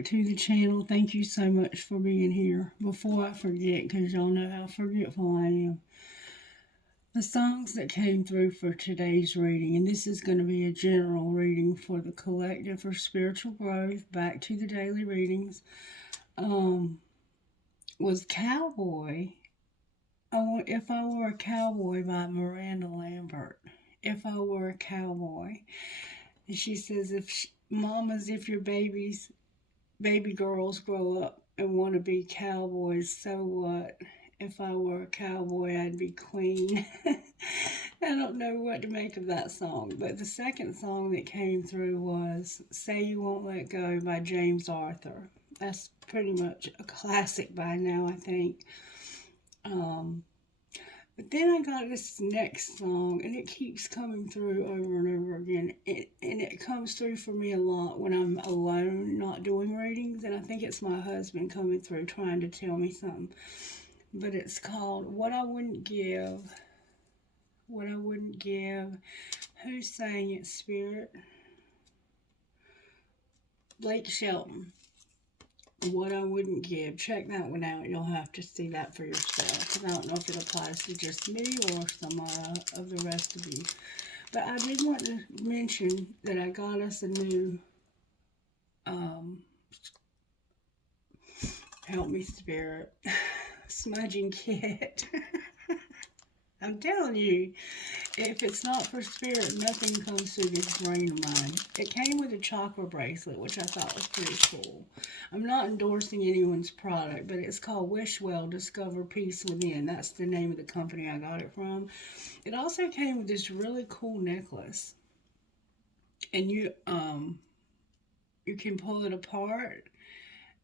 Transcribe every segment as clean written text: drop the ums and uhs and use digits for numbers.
back to the channel. Thank you so much for being here. Before I forget, because y'all know how forgetful I am, the songs that came through for today's reading, and this is going to be a general reading for the collective for spiritual growth, back to the daily readings, was Cowboy. If I Were a Cowboy by Miranda Lambert. If I Were a Cowboy. And she says, mamas, if your baby girls grow up and want to be cowboys, so what? If I were a cowboy, I'd be queen. I don't know what to make of that song, but the second song that came through was Say You Won't Let Go by James Arthur. That's pretty much a classic by now, I think. But then I got this next song, and it keeps coming through over and over again. It comes through for me a lot when I'm alone, not doing readings, and I think it's my husband coming through trying to tell me something. But it's called What I Wouldn't Give. What I Wouldn't Give. Who's saying it, Spirit? Blake Shelton. What I Wouldn't Give. Check that one out. You'll have to see that for yourself. Because I don't know if it applies to just me or some of the rest of you. But I did want to mention that I got us a new, help me, Spirit, smudging kit. I'm telling you, if it's not for Spirit, nothing comes through this brain of mine. It came with a chakra bracelet, which I thought was pretty cool. I'm not endorsing anyone's product, but it's called Wish Well, Discover Peace Within. That's the name of the company I got it from. It also came with this really cool necklace. And you can pull it apart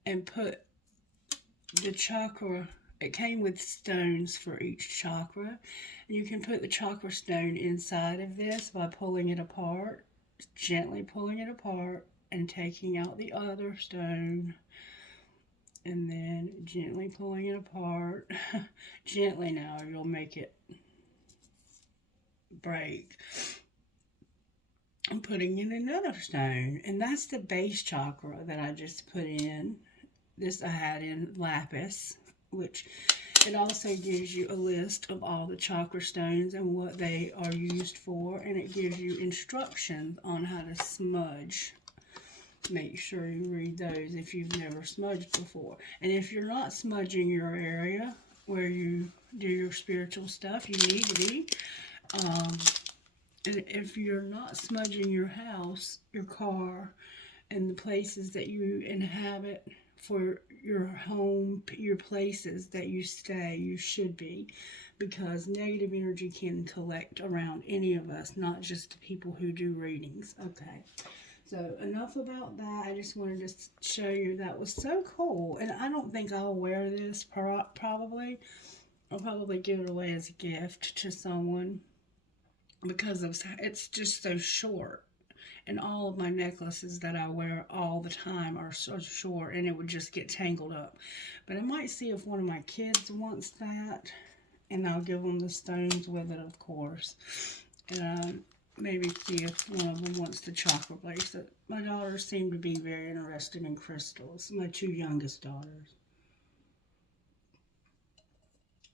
and put the chakra. It came with stones for each chakra. And you can put the chakra stone inside of this by pulling it apart, gently pulling it apart, and taking out the other stone. And then gently pulling it apart. Gently now, or you'll make it break. I'm putting in another stone. And that's the base chakra that I just put in. This I had in lapis, which it also gives you a list of all the chakra stones and what they are used for, and it gives you instructions on how to smudge. Make sure you read those if you've never smudged before. And if you're not smudging your area where you do your spiritual stuff, you need to be. And if you're not smudging your house, your car, and the places that you inhabit, for your home, your places that you stay, you should be, because negative energy can collect around any of us, not just the people who do readings. Okay, so enough about that. I just wanted to show you that was so cool, and I don't think I'll wear this. Probably I'll probably give it away as a gift to someone because it's just so short. And all of my necklaces that I wear all the time are so short, and it would just get tangled up. But I might see if one of my kids wants that, and I'll give them the stones with it, of course. And maybe see if one of them wants the chakra bracelet. My daughters seem to be very interested in crystals. My two youngest daughters.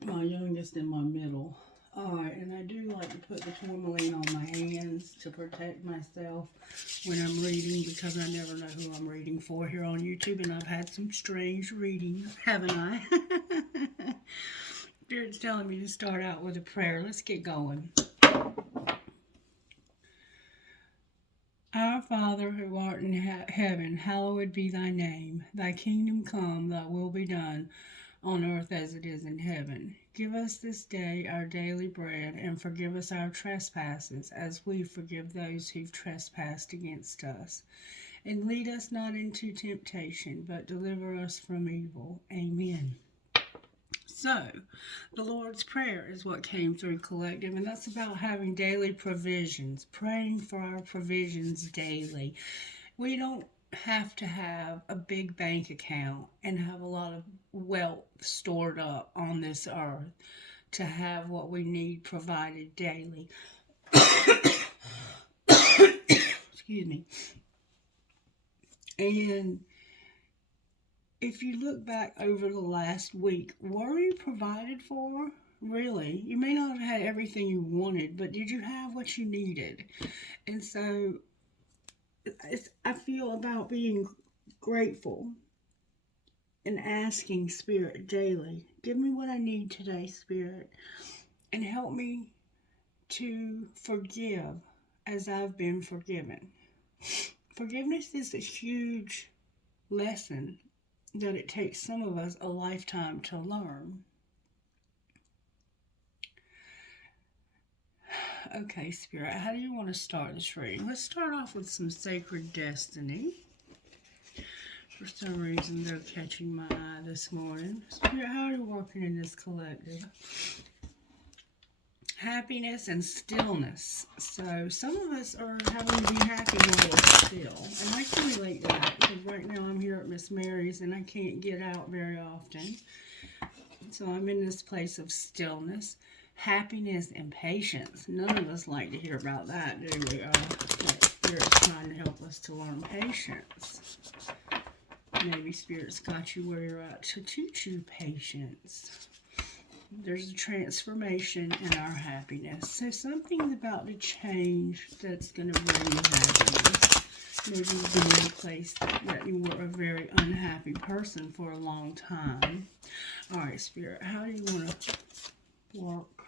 My youngest and my middle. Alright, and I do like to put the tourmaline on my hands to protect myself when I'm reading, because I never know who I'm reading for here on YouTube, and I've had some strange readings, haven't I? Spirit's telling me to start out with a prayer. Let's get going. Our Father, who art in heaven, hallowed be thy name. Thy kingdom come, thy will be done, on earth as it is in heaven. Give us this day our daily bread, and forgive us our trespasses, as we forgive those who've trespassed against us. And lead us not into temptation, but deliver us from evil. Amen. So, the Lord's Prayer is what came through collective, and that's about having daily provisions, praying for our provisions daily. We don't have to have a big bank account and have a lot of wealth stored up on this earth to have what we need provided daily. Excuse me. And if you look back over the last week, were you provided for? Really? You may not have had everything you wanted, but did you have what you needed? And so I feel about being grateful and asking Spirit daily, give me what I need today, Spirit, and help me to forgive as I've been forgiven. Forgiveness is a huge lesson that it takes some of us a lifetime to learn. Okay, Spirit, how do you want to start this reading? Let's start off with some sacred destiny. For some reason, they're catching my eye this morning. Spirit, how are you working in this collective? Happiness and stillness. So some of us are having to be happy while we're still. And I can relate to that because right now I'm here at Miss Mary's and I can't get out very often. So I'm in this place of stillness, happiness, and patience. None of us like to hear about that, do we? Spirit's trying to help us to learn patience. Maybe Spirit's got you where you're at to teach you patience. There's a transformation in our happiness. So something's about to change that's going to bring you happiness. Maybe you've been in a place that you were a very unhappy person for a long time. All right, Spirit, how do you want to work?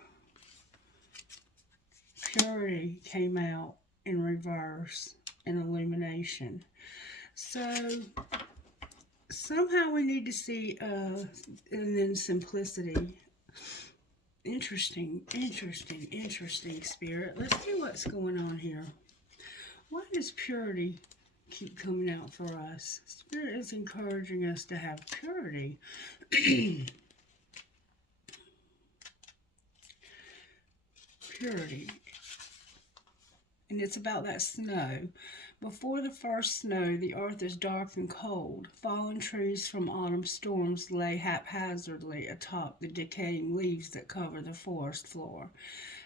Purity came out in reverse and illumination. So somehow we need to see, and then simplicity. Interesting, Spirit. Let's see what's going on here. Why does purity keep coming out for us? Spirit is encouraging us to have purity. Purity. And it's about that snow. Before the first snow, the earth is dark and cold. Fallen trees from autumn storms lay haphazardly atop the decaying leaves that cover the forest floor.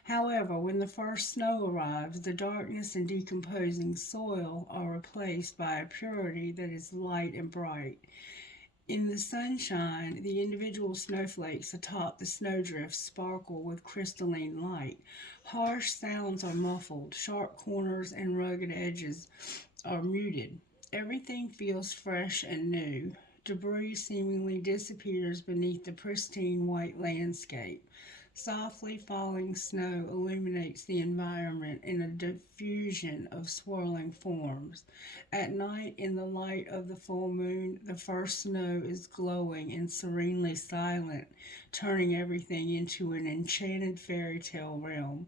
However, when the first snow arrives, the darkness and decomposing soil are replaced by a purity that is light and bright. In the sunshine, the individual snowflakes atop the snowdrifts sparkle with crystalline light. Harsh sounds are muffled, sharp corners and rugged edges are muted. Everything feels fresh and new. Debris seemingly disappears beneath the pristine white landscape. Softly falling snow illuminates the environment in a diffusion of swirling forms. At night, in the light of the full moon, the first snow is glowing and serenely silent, turning everything into an enchanted fairy tale realm.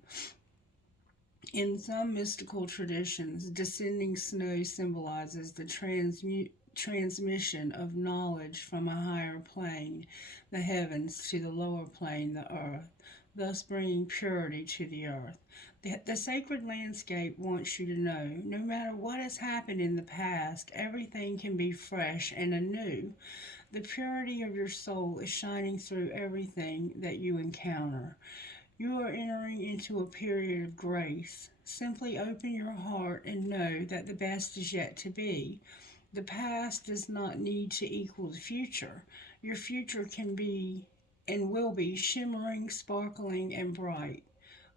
In some mystical traditions, descending snow symbolizes the transmission of knowledge from a higher plane, the heavens, to the lower plane, the earth, thus bringing purity to the earth. The sacred landscape wants you to know, no matter what has happened in the past, everything can be fresh and anew. The purity of your soul is shining through everything that you encounter. You are entering into a period of grace. Simply open your heart and know that the best is yet to be. The past does not need to equal the future. Your future can be and will be shimmering, sparkling, and bright.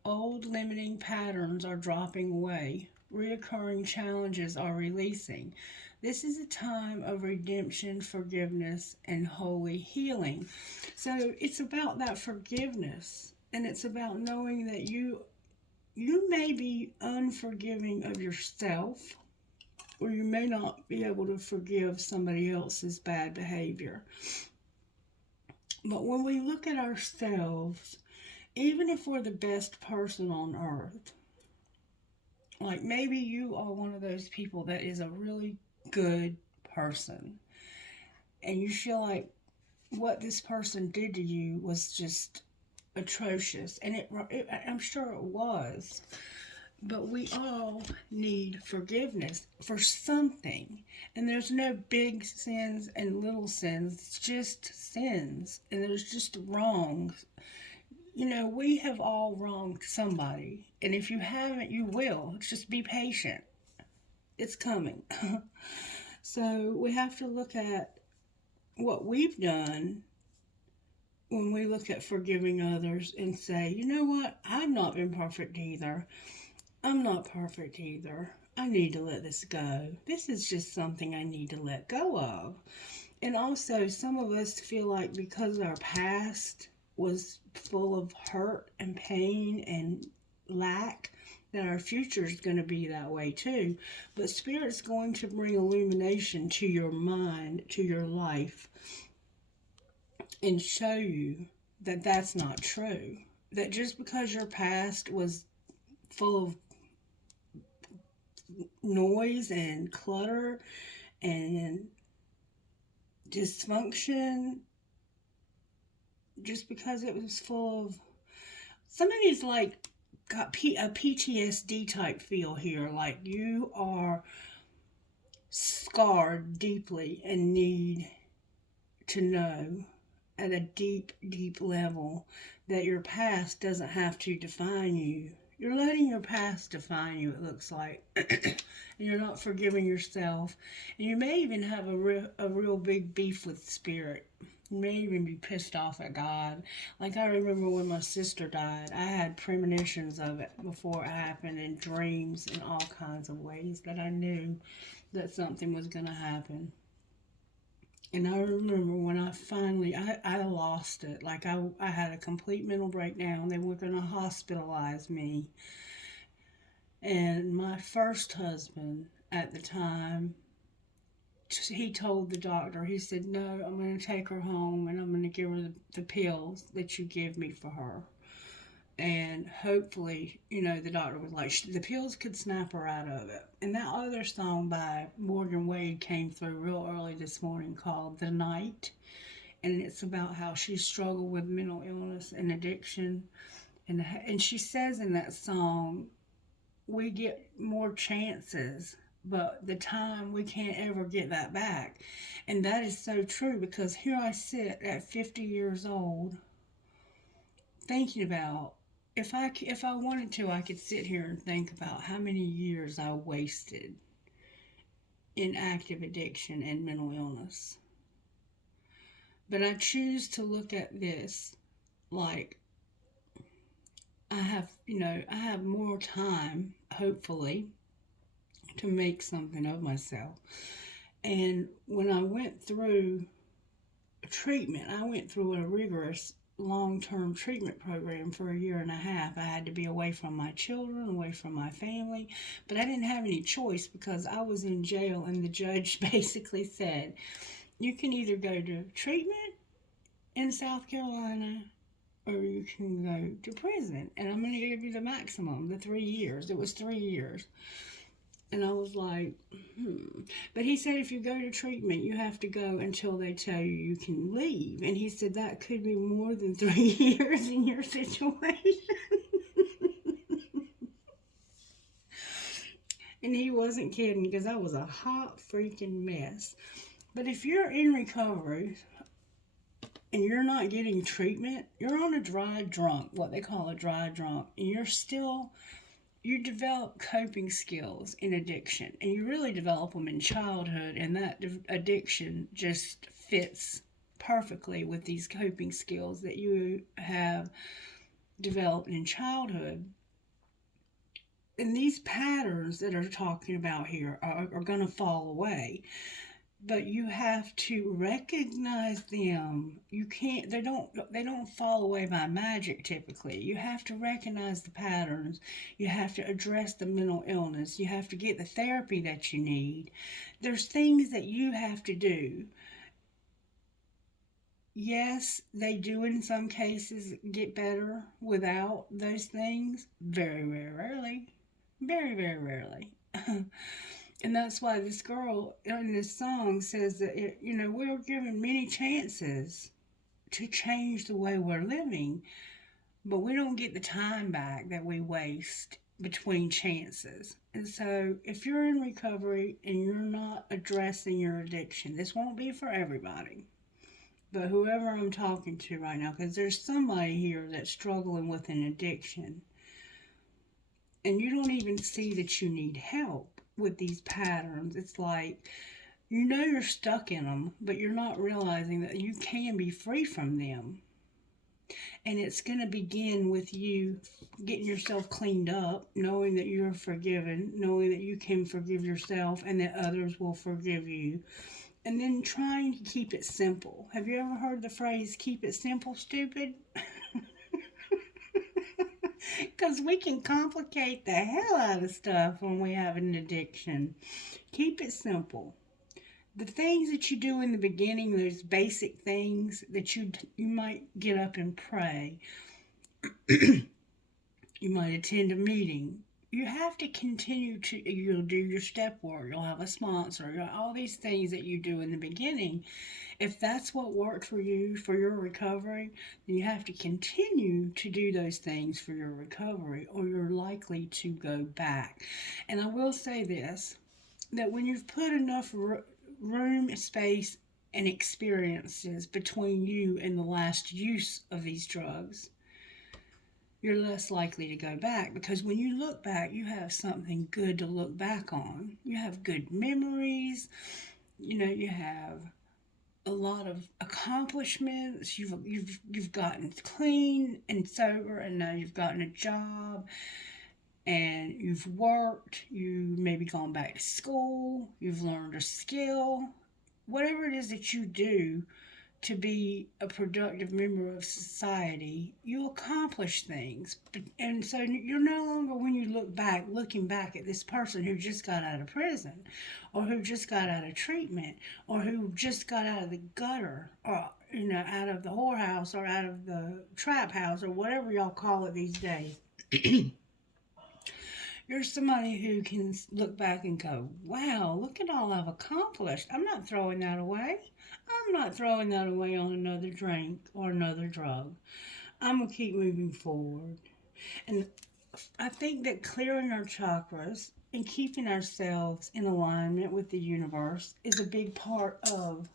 Old limiting patterns are dropping away. Reoccurring challenges are releasing. This is a time of redemption, forgiveness, and holy healing. So it's about that forgiveness, and it's about knowing that you may be unforgiving of yourself, or you may not be able to forgive somebody else's bad behavior. But when we look at ourselves, even if we're the best person on earth, like maybe you are one of those people that is a really good person, and you feel like what this person did to you was just atrocious, and I'm sure it was. But we all need forgiveness for something. And there's no big sins and little sins. It's just sins. And there's just wrongs. You know, we have all wronged somebody. And if you haven't, you will. Just be patient. It's coming. So we have to look at what we've done when we look at forgiving others and say, you know what, I've not been perfect either. I'm not perfect either. I need to let this go. This is just something I need to let go of. And also, some of us feel like because our past was full of hurt and pain and lack, that our future is going to be that way too. But Spirit's going to bring illumination to your mind, to your life, and show you that that's not true. That just because your past was full of noise and clutter and dysfunction, just because it was full of somebody's like got a PTSD type feel here, like you are scarred deeply and need to know at a deep, deep level that your past doesn't have to define you. You're letting your past define you, it looks like. And you're not forgiving yourself. And you may even have a real big beef with Spirit. You may even be pissed off at God. Like I remember when my sister died, I had premonitions of it before it happened, and dreams in all kinds of ways that I knew that something was going to happen. And I remember when I lost it. Like I had a complete mental breakdown. They were going to hospitalize me. And my first husband at the time, he told the doctor, he said, no, I'm going to take her home and I'm going to give her the pills that you give me for her. And hopefully, the doctor was like, the pills could snap her out of it. And that other song by Morgan Wade came through real early this morning called The Night. And it's about how she struggled with mental illness and addiction. And she says in that song, we get more chances, but the time we can't ever get that back. And that is so true, because here I sit at 50 years old thinking about, if I wanted to, I could sit here and think about how many years I wasted in active addiction and mental illness. But I choose to look at this like I have more time, hopefully, to make something of myself. And when I went through treatment, I went through a rigorous long-term treatment program for a year and a half. I had to be away from my children, away from my family, but I didn't have any choice because I was in jail, and the judge basically said, you can either go to treatment in South Carolina or you can go to prison, and I'm going to give you the maximum, the 3 years. It was 3 years. And I was like, But he said if you go to treatment, you have to go until they tell you can leave. And he said that could be more than 3 years in your situation. And he wasn't kidding, because I was a hot freaking mess. But if you're in recovery and you're not getting treatment, you're on a dry drunk, what they call a dry drunk. And you develop coping skills in addiction, and you really develop them in childhood, and that addiction just fits perfectly with these coping skills that you have developed in childhood. And these patterns that are talking about here are going to fall away, but you have to recognize them. You can't, they don't fall away by magic typically. You have to recognize the patterns. You have to address the mental illness. You have to get the therapy that you need. There's things that you have to do. Yes, they do in some cases get better without those things. Very, very rarely. Very, very rarely. And that's why this girl in this song says that, we're given many chances to change the way we're living, but we don't get the time back that we waste between chances. And so if you're in recovery and you're not addressing your addiction, this won't be for everybody, but whoever I'm talking to right now, because there's somebody here that's struggling with an addiction, and you don't even see that you need help with these patterns. It's like You know you're stuck in them, but you're not realizing that you can be free from them. And it's going to begin with you getting yourself cleaned up, knowing that you're forgiven, knowing that you can forgive yourself and that others will forgive you. And then trying to keep it simple. Have you ever heard the phrase, keep it simple, stupid? Because we can complicate the hell out of stuff when we have an addiction. Keep it simple. The things that you do in the beginning, those basic things that you might get up and pray, you might attend a meeting. You have to continue to, you'll do your step work, you'll have a sponsor, all these things that you do in the beginning. If that's what worked for you for your recovery, then you have to continue to do those things for your recovery, or you're likely to go back. And I will say this, that when you've put enough room, space, and experiences between you and the last use of these drugs, you're less likely to go back, because when you look back, you have something good to look back on. You have good memories. You have a lot of accomplishments. You've gotten clean and sober, and now you've gotten a job, and you've worked. You maybe gone back to school. You've learned a skill. Whatever it is that you do to be a productive member of society, you accomplish things. And so you're no longer, when you look back, looking back at this person who just got out of prison, or who just got out of treatment, or who just got out of the gutter, or out of the whorehouse, or out of the trap house, or whatever y'all call it these days. You're somebody who can look back and go, wow, look at all I've accomplished. I'm not throwing that away. I'm not throwing that away on another drink or another drug. I'm going to keep moving forward. And I think that clearing our chakras and keeping ourselves in alignment with the universe is a big part of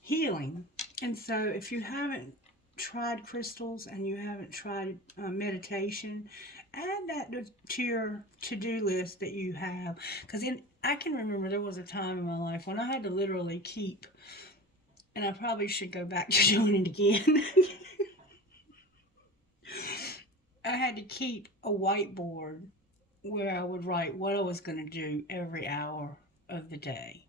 healing. And so if you haven't tried crystals and you haven't tried meditation, add that to your to-do list that you have. Because I can remember there was a time in my life when I had to literally keep, and I probably should go back to doing it again. I had to keep a whiteboard where I would write what I was going to do every hour of the day.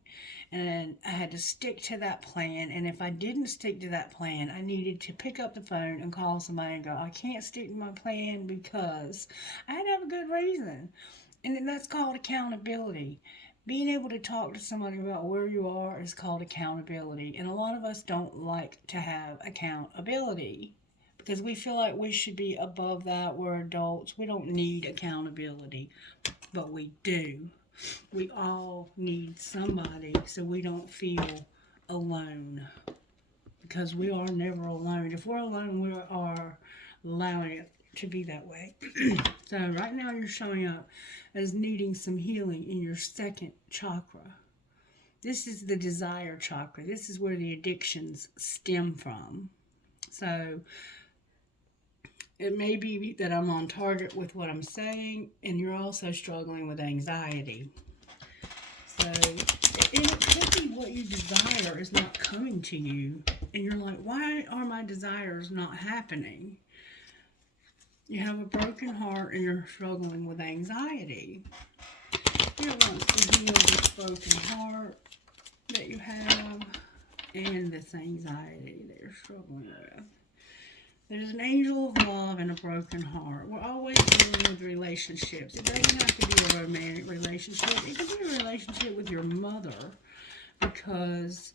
And I had to stick to that plan. And if I didn't stick to that plan, I needed to pick up the phone and call somebody and go, I can't stick to my plan because I had to have a good reason. And then that's called accountability. Being able to talk to somebody about where you are is called accountability. And a lot of us don't like to have accountability because we feel like we should be above that. We're adults. We don't need accountability, but we do. We all need somebody so we don't feel alone, because we are never alone. If we're alone, we are allowing it to be that way. So right now you're showing up as needing some healing in your second chakra. This is the desire chakra. This is where the addictions stem from. So it may be that I'm on target with what I'm saying, and you're also struggling with anxiety. So it could be what you desire is not coming to you, and you're like, why are my desires not happening? You have a broken heart, and you're struggling with anxiety. You want to heal this broken heart that you have and this anxiety that you're struggling with. There's an angel of love and a broken heart. We're always dealing with relationships. It doesn't have to be a romantic relationship. It could be a relationship with your mother, because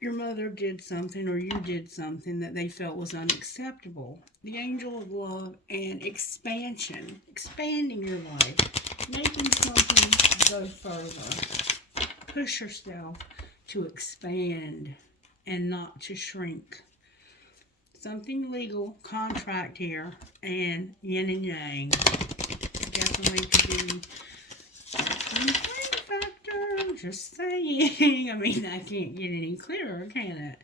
your mother did something or you did something that they felt was unacceptable. The angel of love and expansion, expanding your life, making something go further. Push yourself to expand and not to shrink. Something legal, contract here, and yin and yang. Definitely could be some kind factor. Just saying. I mean, I can't get any clearer, can it?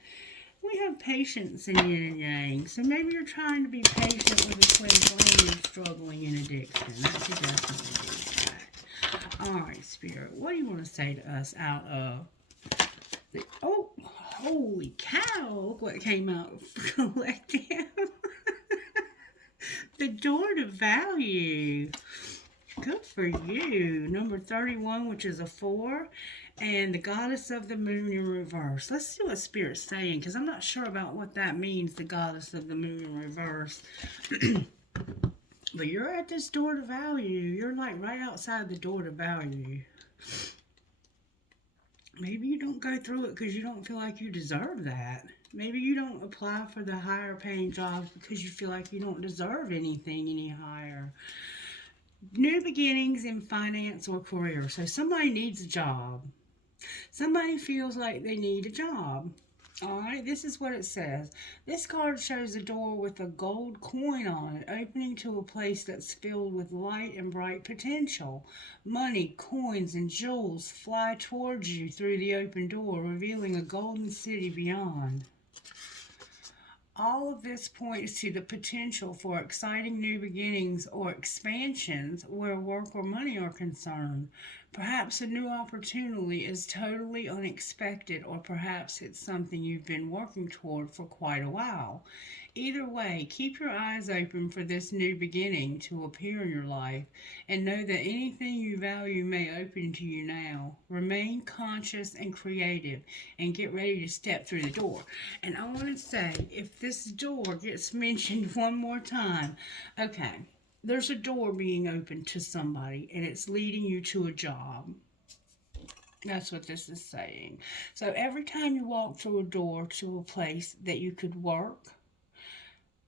We have patience in yin and yang. So maybe you're trying to be patient with a twin flame struggling in addiction. That could definitely be that. All right, Spirit, what do you want to say to us out of the... Oh, holy cow, look what came out collective. The door to value. Good for you. Number 31, which is a 4. And the goddess of the moon in reverse. Let's see what Spirit's saying, because I'm not sure about what that means, the goddess of the moon in reverse. But you're at this door to value. You're like right outside the door to value. Maybe you don't go through it because you don't feel like you deserve that. Maybe you don't apply for the higher paying jobs because you feel like you don't deserve anything any higher. New beginnings in finance or career. So somebody needs a job. Somebody feels like they need a job. Alright, this is what it says. This card shows a door with a gold coin on it, opening to a place that's filled with light and bright potential. Money, coins, and jewels fly towards you through the open door, revealing a golden city beyond. All of this points to the potential for exciting new beginnings or expansions where work or money are concerned. Perhaps a new opportunity is totally unexpected, or perhaps it's something you've been working toward for quite a while. Either way, keep your eyes open for this new beginning to appear in your life, and know that anything you value may open to you now. Remain conscious and creative, and get ready to step through the door. And I want to say, if this door gets mentioned one more time, okay, there's a door being opened to somebody, and it's leading you to a job. That's what this is saying. So every time you walk through a door to a place that you could work,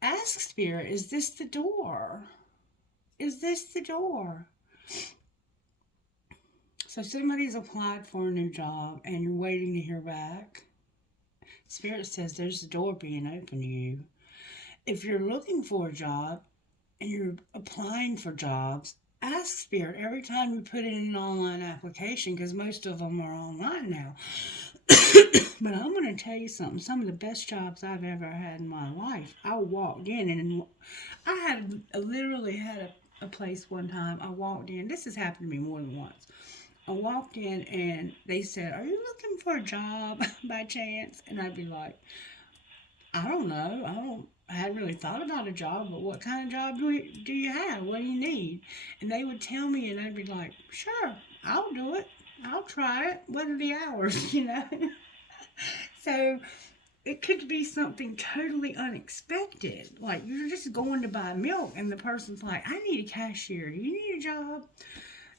ask Spirit, is this the door? Is this the door? So somebody's applied for a new job and you're waiting to hear back. Spirit says there's a door being open to you. If you're looking for a job and you're applying for jobs, ask Spirit every time you put in an online application, because most of them are online now. But I'm going to tell you something. Some of the best jobs I've ever had in my life, I walked in and I literally had a place one time. I walked in. This has happened to me more than once. I walked in and they said, "Are you looking for a job by chance?" And I'd be like, "I don't know. I hadn't really thought about a job, but what kind of job do you have? What do you need?" And they would tell me, and I'd be like, "Sure, I'll do it. I'll try it. What are the hours?" So it could be something totally unexpected. Like you're just going to buy milk, and the person's like, "I need a cashier. Do you need a job?"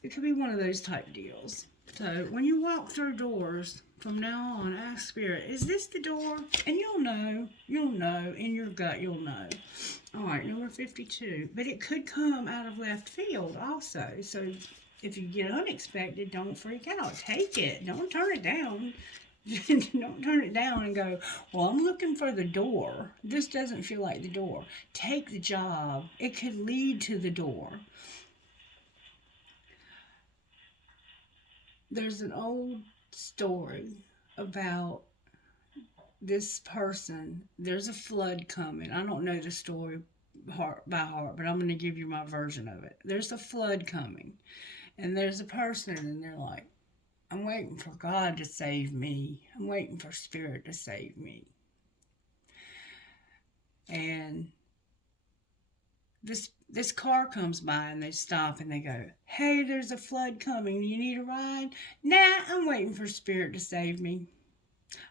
It could be one of those type deals. So when you walk through doors, from now on, ask Spirit, is this the door? And you'll know, in your gut, you'll know. All right, number 52. But it could come out of left field also. So if you get unexpected, don't freak out. Take it. Don't turn it down. Don't turn it down and go, "Well, I'm looking for the door. This doesn't feel like the door." Take the job. It could lead to the door. There's an old story about this person. There's a flood coming. I don't know the story by heart, but I'm going to give you my version of it. There's a flood coming, and there's a person, and they're like, "I'm waiting for God to save me. I'm waiting for Spirit to save me." And this car comes by and they stop and they go, "Hey, there's a flood coming. You need a ride?" "Nah, I'm waiting for Spirit to save me."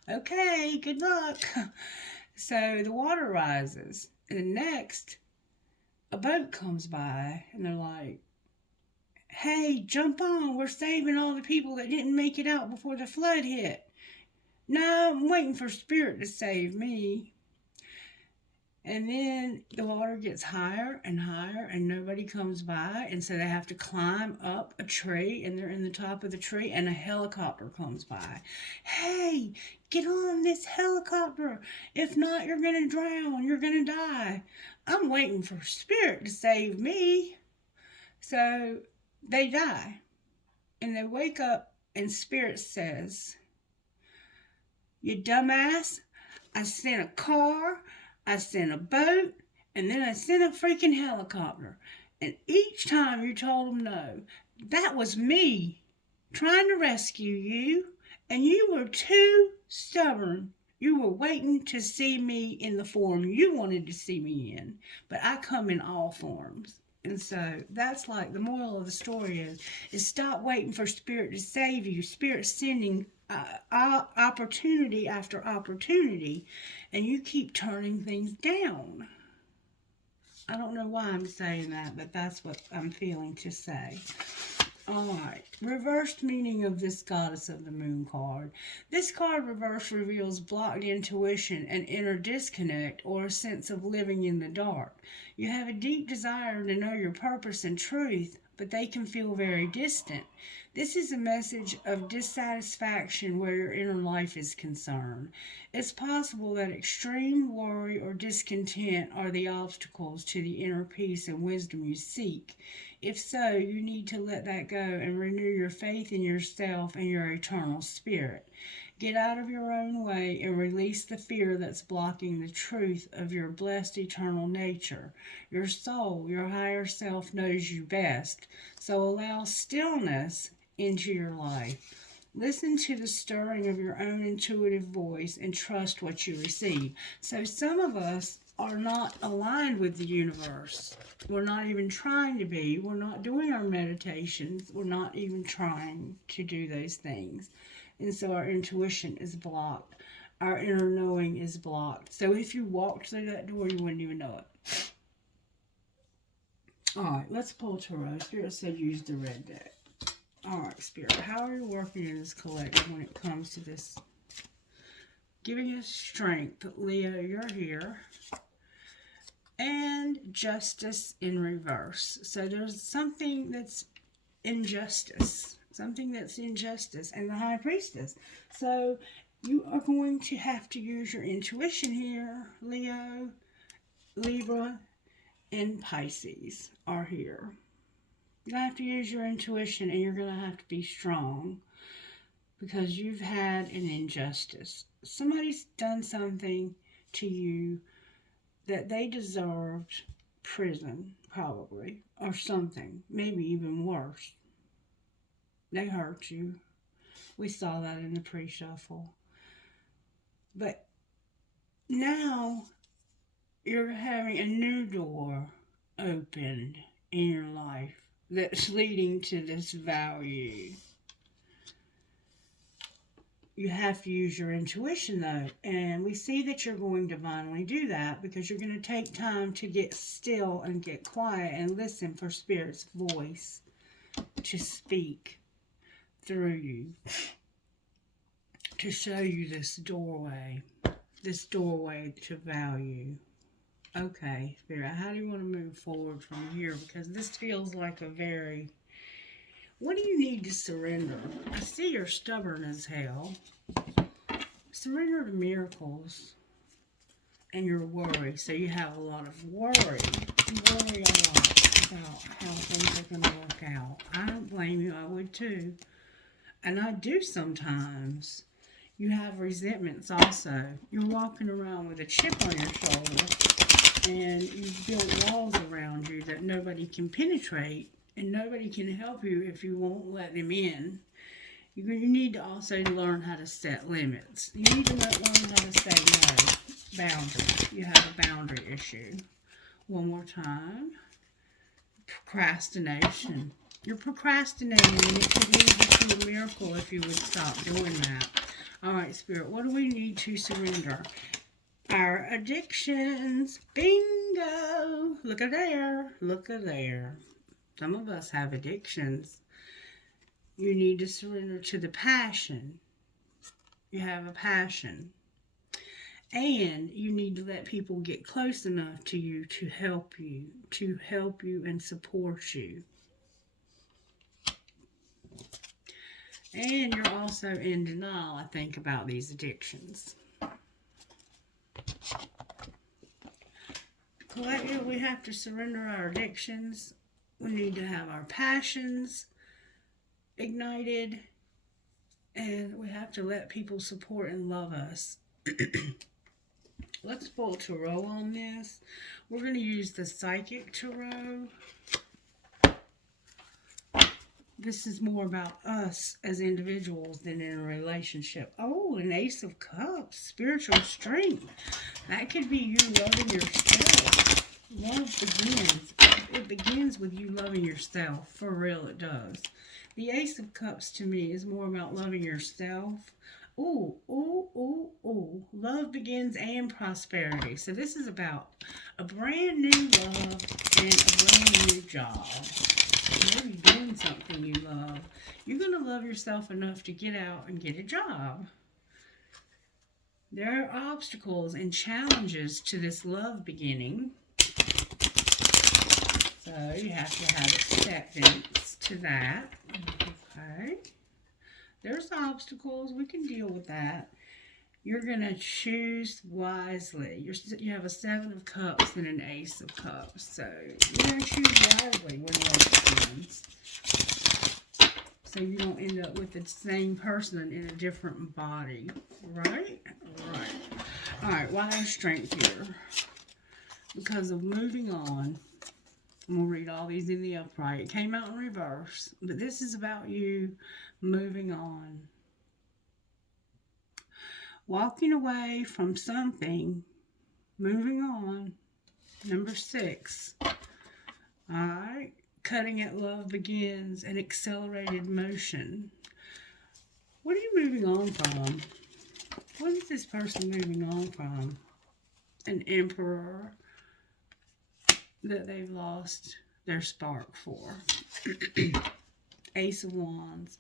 "Okay, good luck." So the water rises. And next, a boat comes by and they're like, "Hey, jump on. We're saving all the people that didn't make it out before the flood hit." "No, I'm waiting for Spirit to save me." And then the water gets higher and higher and nobody comes by. And so they have to climb up a tree, and they're in the top of the tree, and a helicopter comes by. "Hey, get on this helicopter. If not, you're going to drown. You're going to die." "I'm waiting for Spirit to save me." So they die. And they wake up and Spirit says, "You dumbass, I sent a car, I sent a boat, and then I sent a freaking helicopter. And each time you told them no. That was me trying to rescue you, and you were too stubborn. You were waiting to see me in the form you wanted to see me in, but I come in all forms. And so that's like the moral of the story is stop waiting for Spirit to save you. Spirit sending opportunity after opportunity, and you keep turning things down. I don't know why I'm saying that, but that's what I'm feeling to say. Alright, reversed meaning of this Goddess of the Moon card. This card reverse reveals blocked intuition, an inner disconnect, or a sense of living in the dark. You have a deep desire to know your purpose and truth, but they can feel very distant. This is a message of dissatisfaction where your inner life is concerned. It's possible that extreme worry or discontent are the obstacles to the inner peace and wisdom you seek. If so, you need to let that go and renew your faith in yourself and your eternal spirit. Get out of your own way and release the fear that's blocking the truth of your blessed eternal nature. Your soul, your higher self, knows you best, so allow stillness into your life. Listen to the stirring of your own intuitive voice and trust what you receive. So some of us are not aligned with the universe. We're not even trying to be. We're not doing our meditations. We're not even trying to do those things. And so our intuition is blocked. Our inner knowing is blocked. So if you walked through that door, you wouldn't even know it. All right, let's pull Tarot. Spirit said use the red deck. All right, Spirit, how are you working in this collective when it comes to this? Giving us strength. Leo, you're here. And justice in reverse. So there's something that's injustice. Something that's injustice. And the High Priestess. So you are going to have to use your intuition here. Leo, Libra, and Pisces are here. You're going to have to use your intuition, and you're going to have to be strong because you've had an injustice. Somebody's done something to you that they deserved prison, probably, or something, maybe even worse. They hurt you. We saw that in the pre-shuffle. But now you're having a new door opened in your life that's leading to this value. You have to use your intuition though, and we see that you're going to divinely do that because you're going to take time to get still and get quiet and listen for Spirit's voice to speak through you, to show you this doorway to value. Okay, Spirit, how do you want to move forward from here? Because this feels like a very... What do you need to surrender? I see you're stubborn as hell. Surrender to miracles and your worry. So you have a lot of worry. You worry a lot about how things are going to work out. I don't blame you. I would too. And I do sometimes. You have resentments also. You're walking around with a chip on your shoulder and you've built walls around you that nobody can penetrate and nobody can help you if you won't let them in. You need to also learn how to set limits. You need to learn how to say no. Boundaries. You have a boundary issue. One more time. Procrastination. You're procrastinating and it could lead you to a miracle if you would stop doing that. Alright, Spirit, what do we need to surrender? Our addictions. Bingo! Look at there. Look at there. Some of us have addictions. You need to surrender to the passion. You have a passion. And you need to let people get close enough to you to help you and support you. And you're also in denial, I think, about these addictions. Collectively, we have to surrender our addictions. We need to have our passions ignited. And we have to let people support and love us. Let's pull Tarot on this. We're going to use the Psychic Tarot. This is more about us as individuals than in a relationship. Oh, an Ace of Cups, spiritual strength. That could be you loving yourself. Love begins. It begins with you loving yourself. For real, it does. The Ace of Cups to me is more about loving yourself. Ooh, ooh, ooh, ooh. Love begins and prosperity. So this is about a brand new love and a brand new job. Maybe doing something you love. You're going to love yourself enough to get out and get a job. There are obstacles and challenges to this love beginning. So you have to have acceptance to that. Okay. There's obstacles. We can deal with that. You're going to choose wisely. You have a 7 of Cups and an Ace of Cups. So you're going to choose wisely when love begins. So you don't end up with the same person in a different body. Right? Right. Alright, why strength here? Because of moving on. I'm going to read all these in the upright. It came out in reverse. But this is about you moving on. Walking away from something, moving on. Number 6. Alright. Cutting at love begins, an accelerated motion. What are you moving on from? What is this person moving on from? An emperor that they've lost their spark for. Ace of Wands.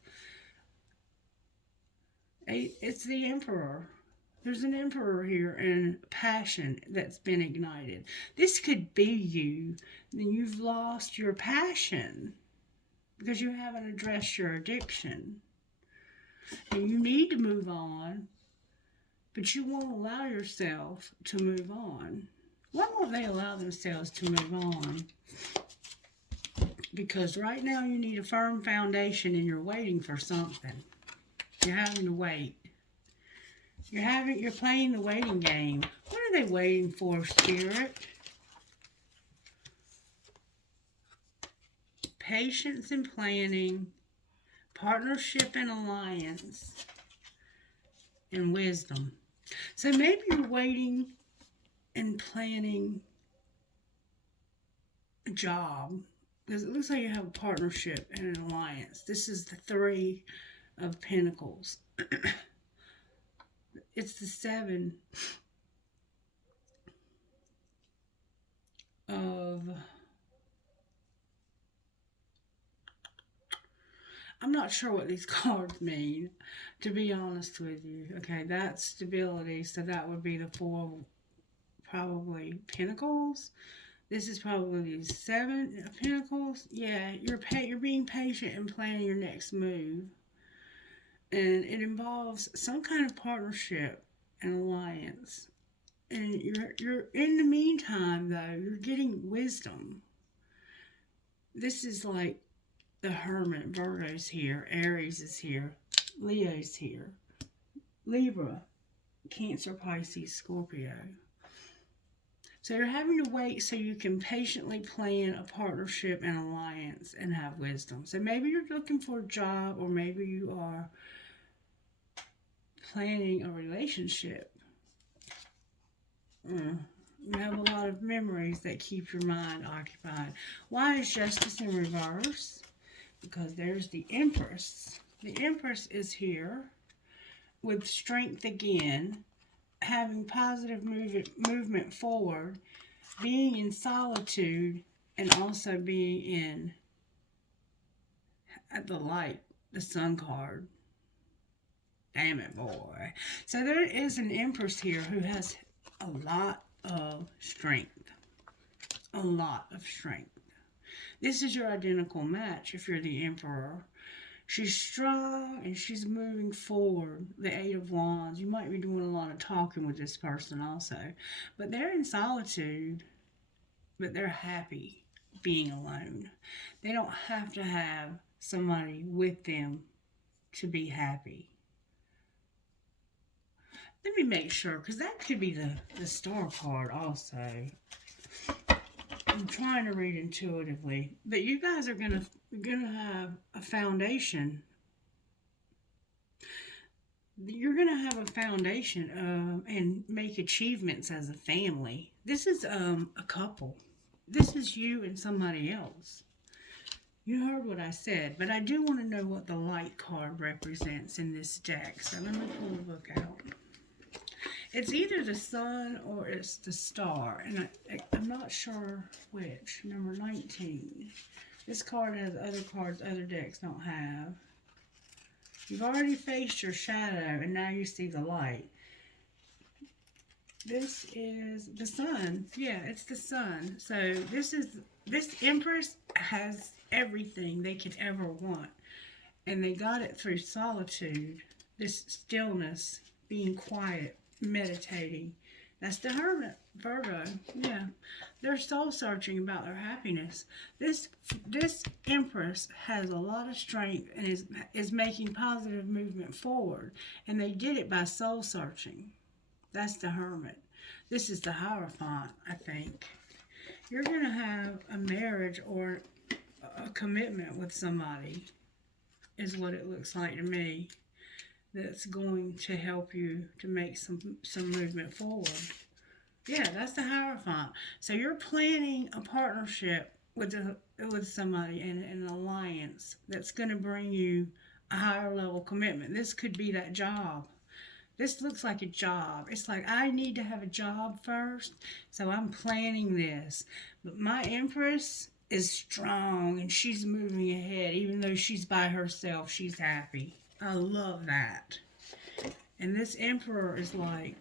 It's the emperor. There's an emperor here and passion that's been ignited. This could be you. Then you've lost your passion because you haven't addressed your addiction. And you need to move on, but you won't allow yourself to move on. Why won't they allow themselves to move on? Because right now you need a firm foundation and you're waiting for something. You're having to wait. You're playing the waiting game. What are they waiting for, Spirit? Patience and planning, partnership and alliance, and wisdom. So maybe you're waiting and planning a job. Because it looks like you have a partnership and an alliance. This is the 3 of Pentacles. It's the 7 of... I'm not sure what these cards mean, to be honest with you. Okay, that's stability, so that would be the 4 of probably Pentacles. This is probably the 7 of Pentacles. Yeah, you're being patient and planning your next move. And it involves some kind of partnership and alliance. And you're in the meantime, though, you're getting wisdom. This is like the Hermit. Virgo's here. Aries is here. Leo's here. Libra. Cancer, Pisces, Scorpio. So you're having to wait so you can patiently plan a partnership and alliance and have wisdom. So maybe you're looking for a job, or maybe you are planning a relationship. You have a lot of memories that keep your mind occupied. Why is Justice in reverse? Because there's the Empress. The Empress is here with strength again, having positive movement forward, being in solitude, and also being in at the light, the Sun card. Damn it, boy. So there is an Empress here who has a lot of strength. A lot of strength. This is your identical match if you're the Emperor. She's strong and she's moving forward. The 8 of Wands. You might be doing a lot of talking with this person also. But they're in solitude. But they're happy being alone. They don't have to have somebody with them to be happy. Let me make sure, because that could be the Star card also. I'm trying to read intuitively, but you guys are gonna have a foundation. You're gonna have a foundation and make achievements as a family. This is a couple. This is you and somebody else. You heard what I said, but I do want to know what the light card represents in this deck. So let me pull the book out. It's either the sun or it's the star, and I'm not sure which. Number 19. This card has other cards other decks don't have. You've already faced your shadow, and now you see the light. This is the sun. Yeah, it's the sun. So this Empress has everything they could ever want. And they got it through solitude, this stillness, being quiet, meditating. That's the Hermit, Virgo. Yeah. They're soul searching about their happiness. This Empress has a lot of strength and is making positive movement forward. And they did it by soul searching. That's the Hermit. This is the Hierophant, I think. You're going to have a marriage or a commitment with somebody, is what it looks like to me, that's going to help you to make some movement forward. Yeah, that's the Hierophant. So you're planning a partnership with somebody and an alliance that's going to bring you a higher level commitment. This could be that job. This looks like a job. It's like, I need to have a job first, so I'm planning this. But my Empress is strong, and she's moving ahead. Even though she's by herself, she's happy. I love that. And this Emperor is like,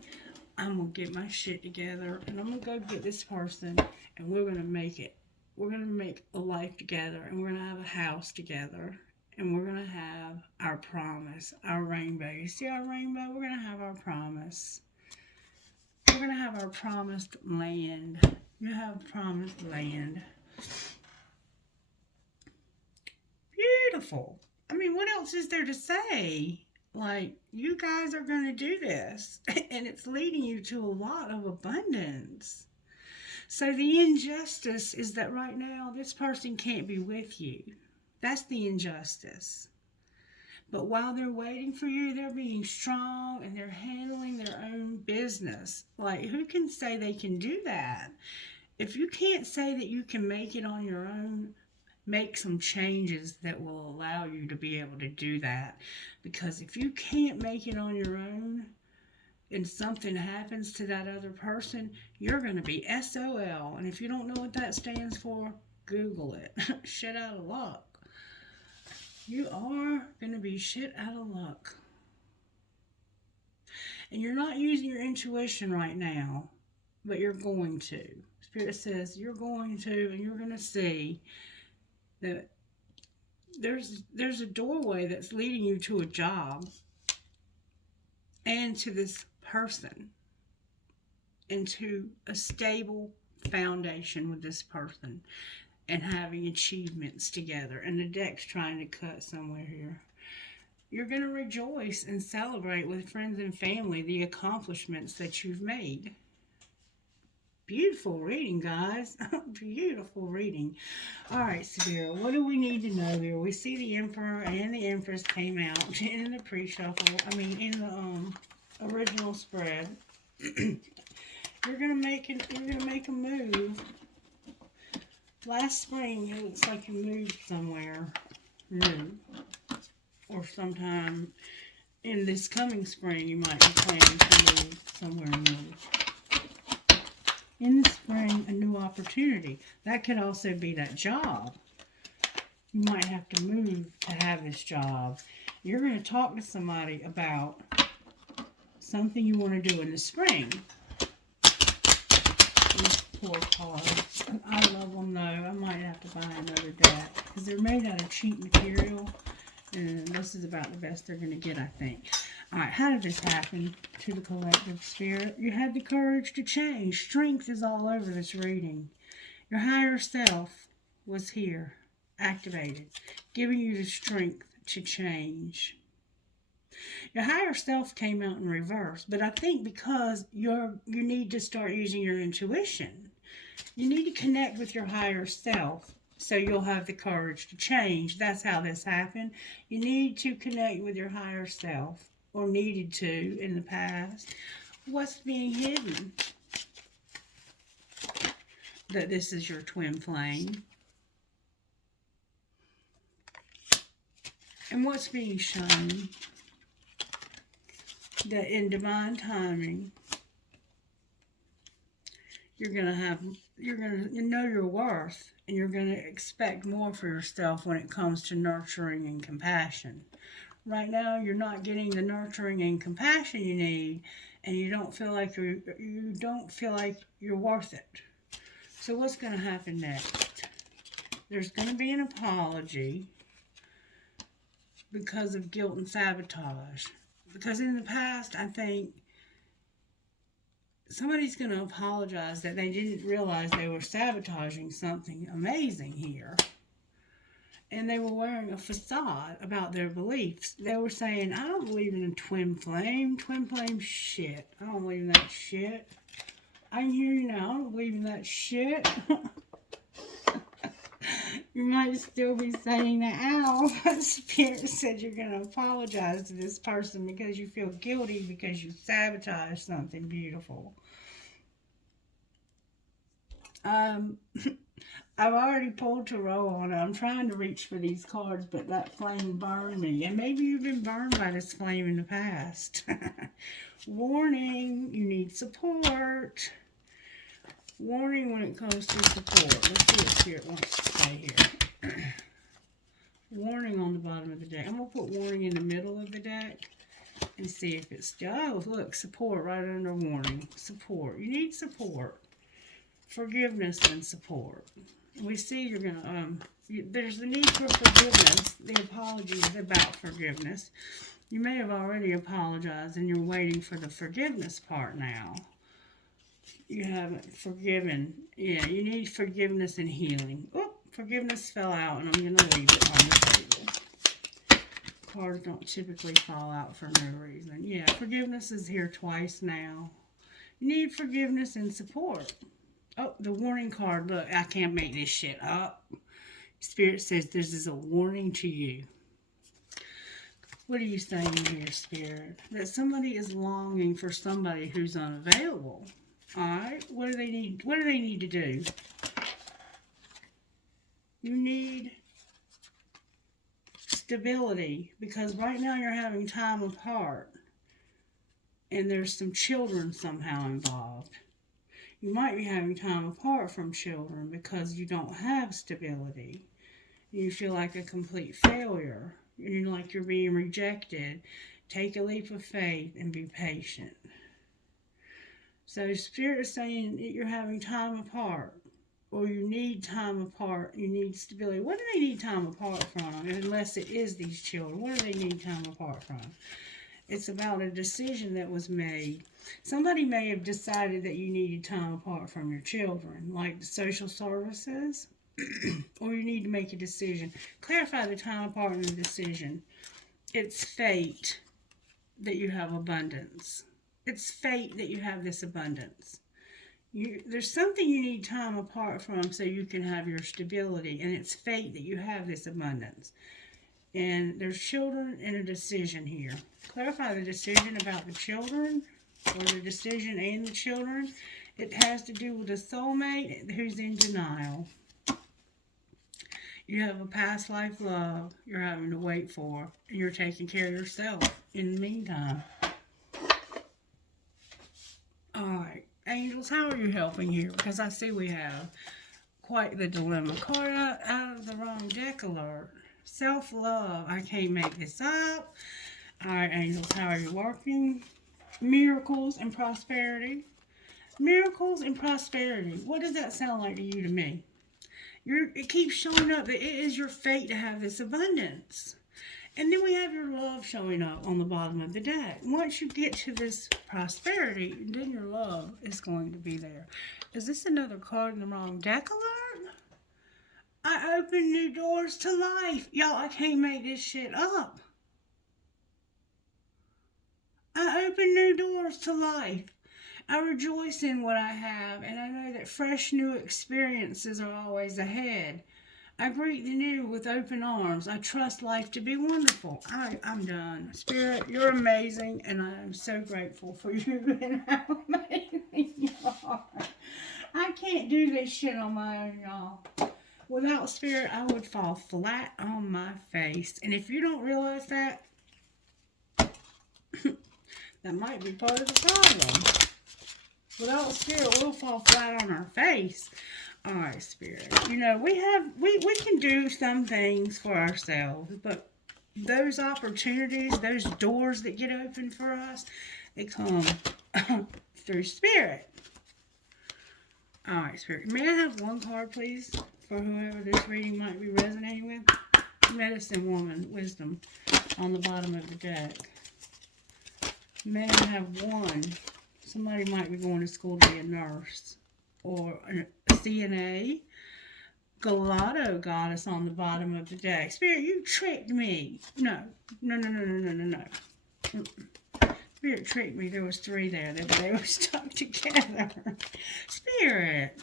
I'm going to get my shit together, and I'm going to go get this person, and we're going to make it. We're going to make a life together, and we're going to have a house together. And we're going to have our promise, our rainbow. You see our rainbow? We're going to have our promise. We're going to have our promised land. You have promised land. Beautiful. I mean, what else is there to say? Like, you guys are going to do this. And it's leading you to a lot of abundance. So the injustice is that right now, this person can't be with you. That's the injustice. But while they're waiting for you, they're being strong and they're handling their own business. Like, who can say they can do that? If you can't say that you can make it on your own, make some changes that will allow you to be able to do that. Because if you can't make it on your own and something happens to that other person, you're going to be SOL. And if you don't know what that stands for, Google it. Shit out of luck. You are going to be shit out of luck. And you're not using your intuition right now, but you're going to. Spirit says you're going to, and you're going to see that there's a doorway that's leading you to a job and to this person and to a stable foundation with this person. And having achievements together. And the deck's trying to cut somewhere here. You're going to rejoice and celebrate with friends and family the accomplishments that you've made. Beautiful reading, guys. Beautiful reading. All right, Spirit, what do we need to know here? We see the Emperor and the Empress came out in the pre-shuffle. I mean, in the original spread. You're going to make a move. Last spring, it looks like you moved somewhere new. Or sometime in this coming spring, you might be planning to move somewhere new. In the spring, a new opportunity. That could also be that job. You might have to move to have this job. You're going to talk to somebody about something you want to do in the spring. These poor cards. I love them though. I might have to buy another deck because they're made out of cheap material, and this is about the best they're going to get, I think. Alright, how did this happen to the collective Spirit? You had the courage to change. Strength is all over this reading. Your higher self was here, activated, giving you the strength to change. Your higher self came out in reverse, but I think because you need to start using your intuition. You need to connect with your higher self so you'll have the courage to change. That's how this happened. You need to connect with your higher self, or needed to in the past. What's being hidden? That this is your twin flame. And what's being shown? That in divine timing, you're going to know your worth, and you're going to expect more for yourself when it comes to nurturing and compassion. Right now, you're not getting the nurturing and compassion you need, and you don't feel like you're worth it. So what's going to happen next? There's going to be an apology because of guilt and sabotage. Because in the past, I think somebody's going to apologize that they didn't realize they were sabotaging something amazing here. And they were wearing a facade about their beliefs. They were saying, I don't believe in a twin flame. Twin flame shit. I don't believe in that shit. I can hear you now. I don't believe in that shit. You might still be saying that, ow, Spirit said you're going to apologize to this person because you feel guilty because you sabotaged something beautiful. I've already pulled tarot on it. I'm trying to reach for these cards, but that flame burned me. And maybe you've been burned by this flame in the past. Warning, you need support. Warning when it comes to support. Let's see what Spirit wants to say here. Warning on the bottom of the deck. I'm going to put warning in the middle of the deck and see if it's still. Oh, look, support right under warning. Support. You need support. Forgiveness and support. We see you're going to, there's the need for forgiveness. The apology is about forgiveness. You may have already apologized and you're waiting for the forgiveness part now. You haven't forgiven. Yeah, you need forgiveness and healing. Oh, forgiveness fell out, and I'm going to leave it on the table. Cards don't typically fall out for no reason. Yeah, forgiveness is here twice now. You need forgiveness and support. Oh, the warning card. Look, I can't make this shit up. Spirit says this is a warning to you. What are you saying here, Spirit? That somebody is longing for somebody who's unavailable. Alright, what do they need? What do they need to do? You need stability, because right now you're having time apart and there's some children somehow involved. You might be having time apart from children because you don't have stability. You feel like a complete failure. You're like you're being rejected. Take a leap of faith and be patient. So Spirit is saying that you're having time apart, or you need time apart, you need stability. What do they need time apart from? Unless it is these children, what do they need time apart from? It's about a decision that was made. Somebody may have decided that you needed time apart from your children, like the social services, or you need to make a decision. Clarify the time apart in the decision. It's fate that you have abundance. It's fate that you have this abundance. There's something you need time apart from so you can have your stability, and it's fate that you have this abundance. And there's children and a decision here. Clarify the decision about the children, or the decision and the children. It has to do with a soulmate who's in denial. You have a past life love you're having to wait for, and you're taking care of yourself in the meantime. Alright, angels, how are you helping here? Because I see we have quite the dilemma. Card out of the wrong deck alert. Self-love. I can't make this up. Alright, angels, how are you working? Miracles and prosperity. Miracles and prosperity. What does that sound like to you, to me? It keeps showing up that it is your fate to have this abundance. And then we have your love showing up on the bottom of the deck. Once you get to this prosperity, then your love is going to be there. Is this another card in the wrong deck alert? I open new doors to life. Y'all, I can't make this shit up. I open new doors to life. I rejoice in what I have, and I know that fresh new experiences are always ahead. I greet the new with open arms. I trust life to be wonderful. I'm done. Spirit, you're amazing, and I am so grateful for you and how amazing you are. I can't do this shit on my own, y'all. Without Spirit, I would fall flat on my face. And if you don't realize that, that might be part of the problem. Without Spirit, we'll fall flat on our face. All right, Spirit. You know, we can do some things for ourselves, but those opportunities, those doors that get open for us, they come through Spirit. All right, Spirit. May I have one card, please, for whoever this reading might be resonating with? Medicine Woman, Wisdom, on the bottom of the deck. May I have one? Somebody might be going to school to be a nurse or a CNA. Gelato Goddess on the bottom of the deck. Spirit, you tricked me. No. Spirit tricked me. There was 3 there. They were stuck together. Spirit.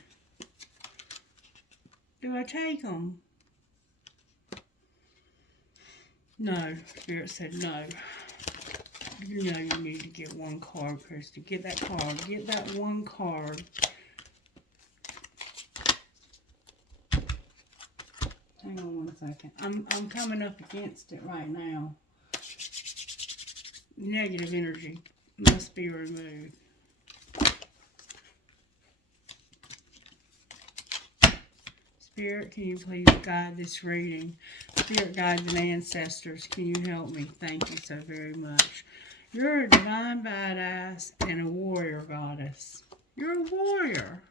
Do I take them? No. Spirit said no. You know you need to get one card, Christy. Get that card. Get that one card. Hang on one second. I'm coming up against it right now. Negative energy must be removed. Spirit, can you please guide this reading? Spirit guides and ancestors, can you help me? Thank you so very much. You're a divine badass and a warrior goddess. You're a warrior.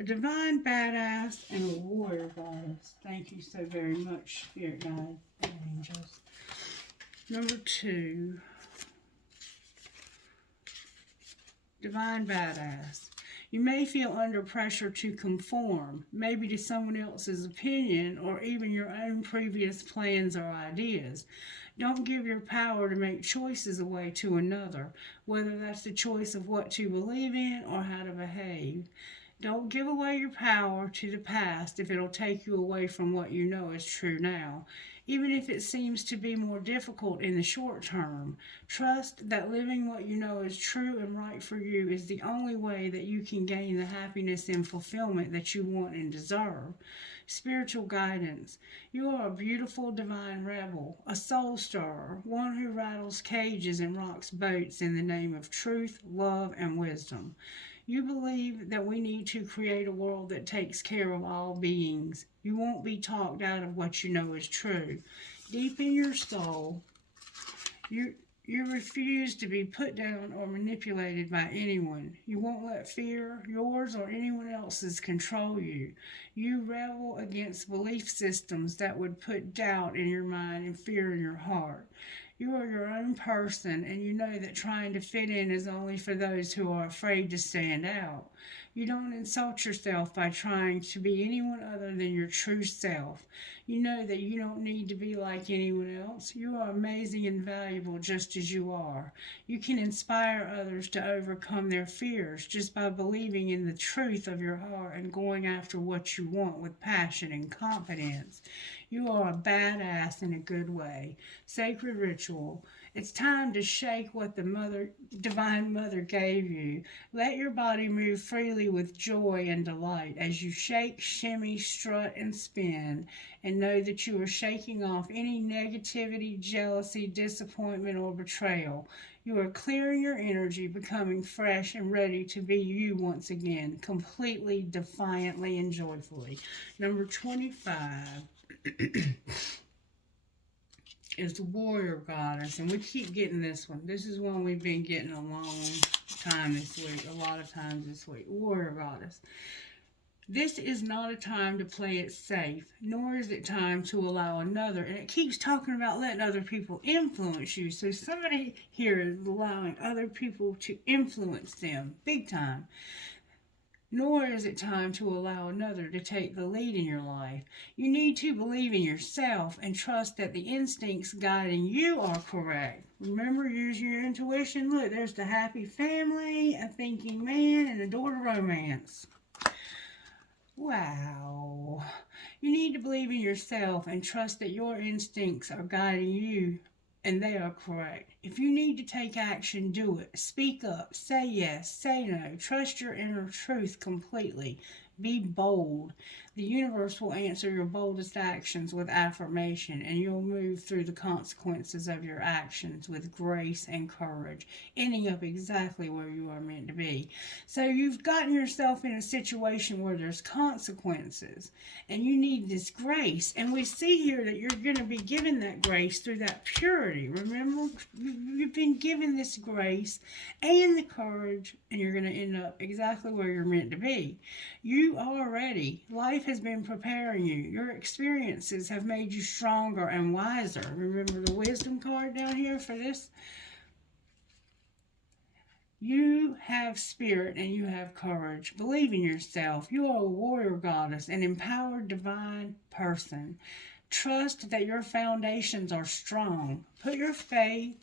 A divine badass and a warrior goddess. Thank you so very much, Spirit guide and angels. Number 2. Divine badass. You may feel under pressure to conform, maybe to someone else's opinion or even your own previous plans or ideas. Don't give your power to make choices away to another, whether that's the choice of what to believe in or how to behave. Don't give away your power to the past if it'll take you away from what you know is true now, even if it seems to be more difficult in the short term. Trust that living what you know is true and right for you is the only way that you can gain the happiness and fulfillment that you want and deserve. Spiritual guidance. You are a beautiful divine rebel, a soul stirrer, one who rattles cages and rocks boats in the name of truth, love, and wisdom. You believe that we need to create a world that takes care of all beings. You won't be talked out of what you know is true. Deep in your soul, you refuse to be put down or manipulated by anyone. You won't let fear, yours or anyone else's, control you. You rebel against belief systems that would put doubt in your mind and fear in your heart. You are your own person, and you know that trying to fit in is only for those who are afraid to stand out. You don't insult yourself by trying to be anyone other than your true self. You know that you don't need to be like anyone else. You are amazing and valuable just as you are. You can inspire others to overcome their fears just by believing in the truth of your heart and going after what you want with passion and confidence. You are a badass in a good way. Sacred ritual. It's time to shake what the Divine Mother gave you. Let your body move freely with joy and delight as you shake, shimmy, strut, and spin, and know that you are shaking off any negativity, jealousy, disappointment, or betrayal. You are clearing your energy, becoming fresh and ready to be you once again, completely, defiantly, and joyfully. Number 25 is the Warrior Goddess, and we keep getting this one. This is one we've been getting a long time this week, a lot of times this week. Warrior Goddess. This is not a time to play it safe, nor is it time to allow another. And it keeps talking about letting other people influence you. So somebody here is allowing other people to influence them big time. nor is it time to allow another to take the lead in your life. You need to believe in yourself and trust that the instincts guiding you are correct. Remember, use your intuition. Look, there's the happy family, a thinking man, and a door to romance. Wow. You need to believe in yourself and trust that your instincts are guiding you and they are correct. If you need to take action, do it. Speak up, say yes, say no. Trust your inner truth completely. Be bold. The universe will answer your boldest actions with affirmation, and you'll move through the consequences of your actions with grace and courage, ending up exactly where you are meant to be. So you've gotten yourself in a situation where there's consequences, and you need this grace. And we see here that you're going to be given that grace through that purity. Remember, you've been given this grace and the courage, and you're going to end up exactly where you're meant to be. You are ready. Life has been preparing you. Your experiences have made you stronger and wiser. Remember the wisdom card down here for this? You have spirit and you have courage. Believe in yourself. You are a warrior goddess, an empowered divine person. Trust that your foundations are strong. Put your faith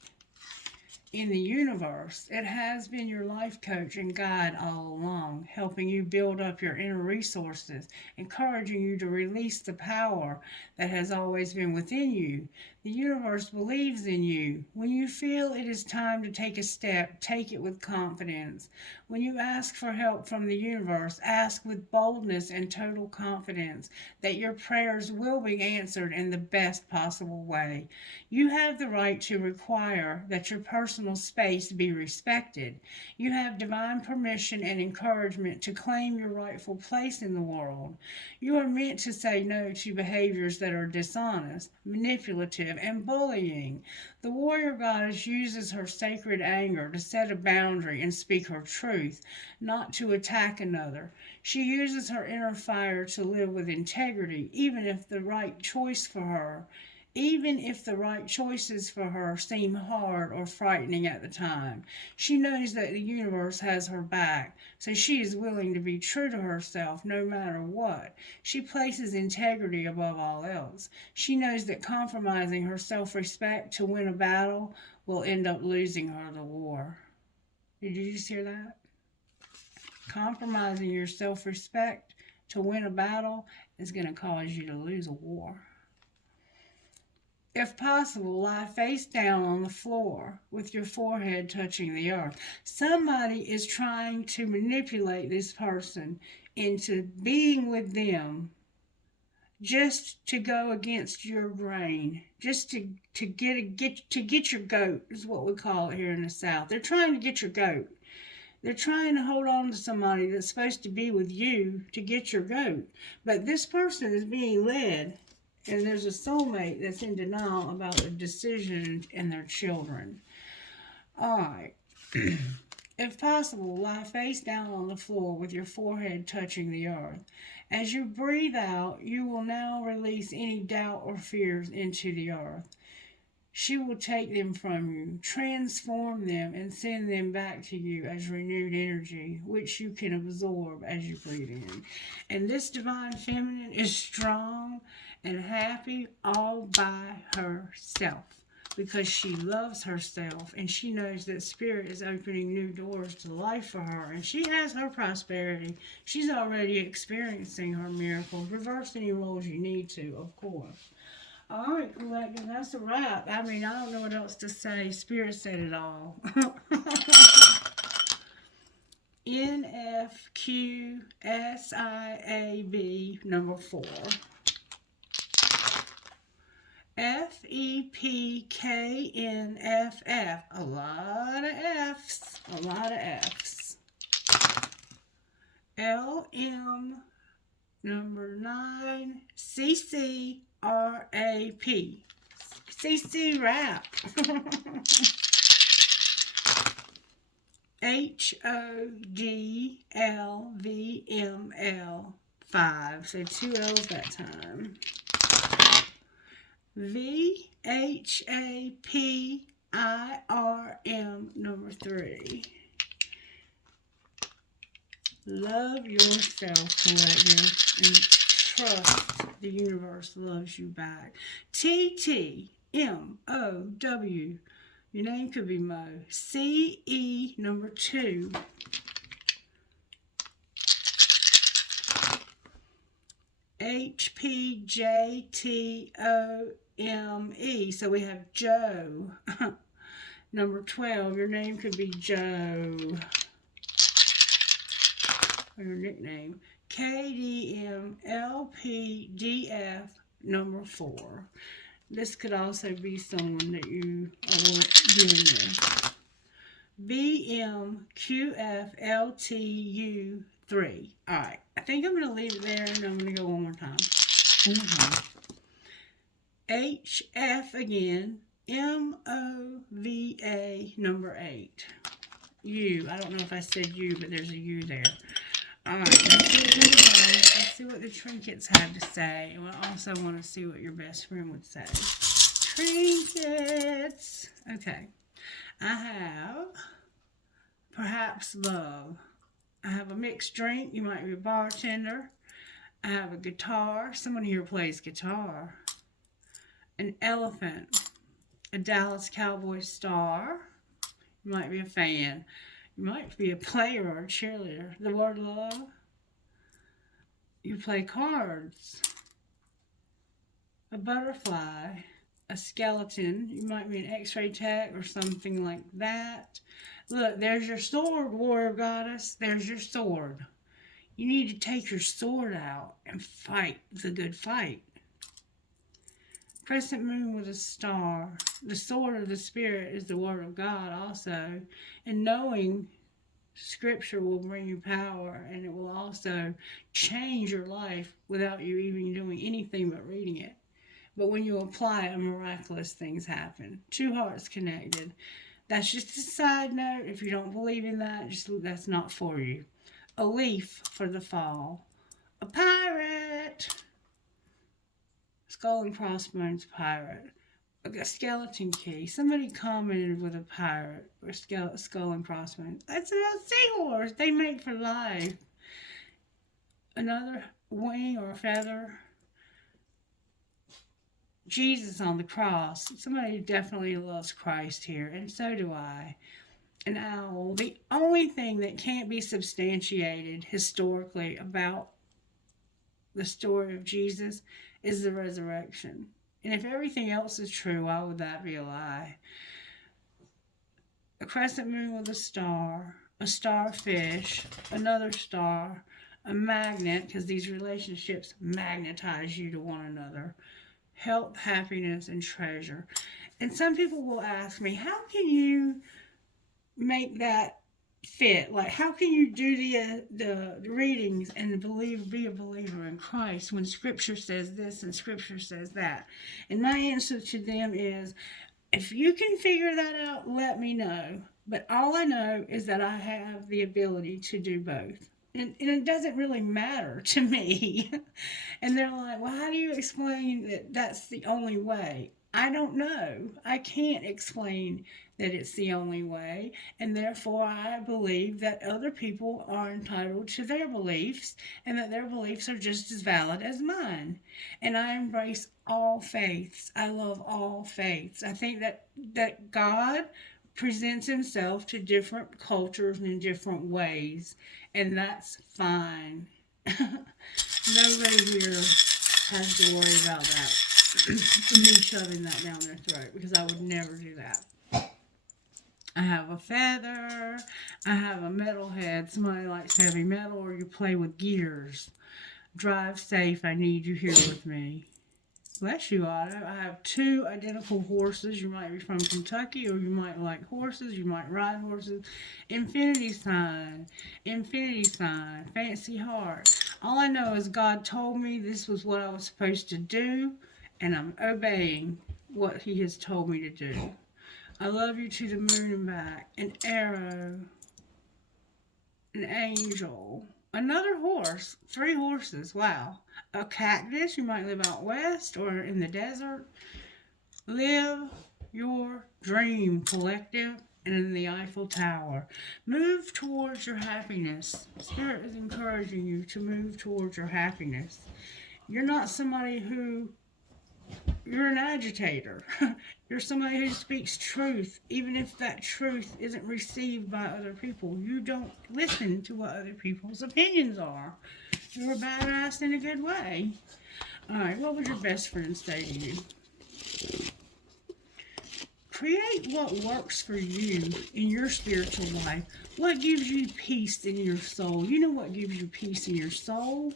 in the universe. It has been your life coach and guide all along, helping you build up your inner resources, encouraging you to release the power that has always been within you. The universe believes in you. When you feel it is time to take a step, take it with confidence. When you ask for help from the universe, ask with boldness and total confidence that your prayers will be answered in the best possible way. You have the right to require that your personal space be respected. You have divine permission and encouragement to claim your rightful place in the world. You are meant to say no to behaviors that are dishonest, manipulative, and bullying. The warrior goddess uses her sacred anger to set a boundary and speak her truth, not to attack another. She uses her inner fire to live with integrity, even if the right choices for her seem hard or frightening at the time. She knows that the universe has her back, so she is willing to be true to herself no matter what. She places integrity above all else. She knows that compromising her self-respect to win a battle will end up losing her the war. Did you just hear that? Compromising your self-respect to win a battle is going to cause you to lose a war. If possible, lie face down on the floor with your forehead touching the earth. Somebody is trying to manipulate this person into being with them just to go against your grain, just to get your goat is what we call it here in the South. They're trying to get your goat. They're trying to hold on to somebody that's supposed to be with you to get your goat. But this person is being led, and there's a soulmate that's in denial about a decision and their children. All right. If possible, lie face down on the floor with your forehead touching the earth. As you breathe out, you will now release any doubt or fears into the earth. She will take them from you, transform them, and send them back to you as renewed energy, which you can absorb as you breathe in. And this divine feminine is strong and happy all by herself, because she loves herself and she knows that spirit is opening new doors to life for her, and she has her prosperity. She's already experiencing her miracles. Reverse any roles you need to, of course. All right, collective, that's a wrap. I mean, I don't know what else to say. Spirit said it all. NFQSIAB number 4. FEPKNFF. A lot of F's. A lot of F's. LM number 9. CCRAP. CC rap. HODLVML 5. So 2 L's that time. VHAPIRM number 3. Love yourself, collective, and trust the universe loves you back. TTMOW. Your name could be Mo. CE number 2. HPJTOME. So we have Joe. Number 12. Your name could be Joe. Or your nickname. KDMLPDF number 4. This could also be someone that you are dealing with. BMQFLTU3. Alright, I think I'm going to leave it there and I'm going to go one more time. HF again. MOVA number 8. U. I don't know if I said U, but there's a U there. Alright, let's see what the trinkets have to say. And we also want to see what your best friend would say. Trinkets. Okay. I have perhaps love. I have a mixed drink. You might be a bartender. I have a guitar. Someone here plays guitar. An elephant. A Dallas Cowboys star. You might be a fan. You might be a player or a cheerleader. The word love. You play cards. A butterfly. A skeleton. You might be an x-ray tech or something like that. Look, there's your sword, warrior goddess. There's your sword. You need to take your sword out and fight the good fight. Crescent moon with a star. The sword of the spirit is the word of God also. And knowing scripture will bring you power, and it will also change your life without you even doing anything but reading it. But when you apply it, miraculous things happen. 2 hearts connected. That's just a side note. If you don't believe in that, that's not for you. A leaf for the fall. A pirate. Skull and crossbones pirate. A skeleton key. Somebody commented with a pirate or skull and crossbones. That's a seahorse. They mate for life. Another wing or a feather. Jesus on the cross. Somebody definitely loves Christ here, and so do I. An owl. The only thing that can't be substantiated historically about the story of Jesus is the resurrection. And if everything else is true, why would that be a lie? A crescent moon with a starfish, another star, a magnet, because these relationships magnetize you to one another. Health, happiness, and treasure. And some people will ask me, how can you make that fit? Like, how can you do the readings and be a believer in Christ when Scripture says this and Scripture says that? And my answer to them is, if you can figure that out, let me know. But all I know is that I have the ability to do both. And it doesn't really matter to me. And they're like, well, how do you explain that that's the only way? I don't know. I can't explain that it's the only way. And therefore, I believe that other people are entitled to their beliefs and that their beliefs are just as valid as mine. And I embrace all faiths. I love all faiths. I think that God presents himself to different cultures in different ways, and that's fine. Nobody here has to worry about that. Me shoving that down their throat, because I would never do that. I have a feather. I have a metal head. Somebody likes heavy metal, or you play with gears. Drive safe. I need you here with me. Bless you, Otto. I have 2 identical horses. You might be from Kentucky, or you might like horses. You might ride horses. Infinity sign. Infinity sign. Fancy heart. All I know is God told me this was what I was supposed to do, and I'm obeying what he has told me to do. I love you to the moon and back. An arrow. An angel. Another horse. 3 horses. Wow. A cactus. You might live out west or in the desert. Live your dream, collective. and in the Eiffel Tower. Move towards your happiness. Spirit is encouraging you to move towards your happiness. You're not somebody who, you're an agitator. You're somebody who speaks truth, even if that truth isn't received by other people. You don't listen to what other people's opinions are. You're a badass in a good way. Alright, what would your best friend say to you? Create what works for you in your spiritual life. What gives you peace in your soul? You know what gives you peace in your soul?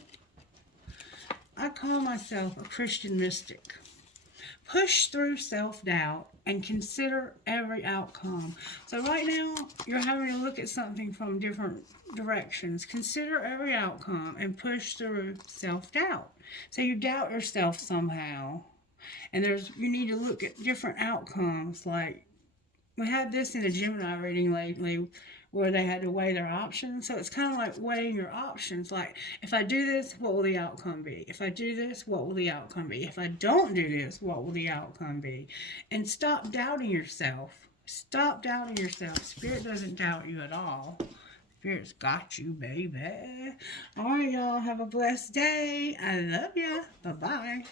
I call myself a Christian mystic. Push through self-doubt and consider every outcome. So right now, you're having to look at something from different directions. Consider every outcome and push through self-doubt. So you doubt yourself somehow. And you need to look at different outcomes. Like, we had this in a Gemini reading lately where they had to weigh their options. So it's kind of like weighing your options. Like, if I do this, what will the outcome be? If I do this, what will the outcome be? If I don't do this, what will the outcome be? And stop doubting yourself. Stop doubting yourself. Spirit doesn't doubt you at all. Spirit's got you, baby. All right, y'all. Have a blessed day. I love ya. Bye-bye.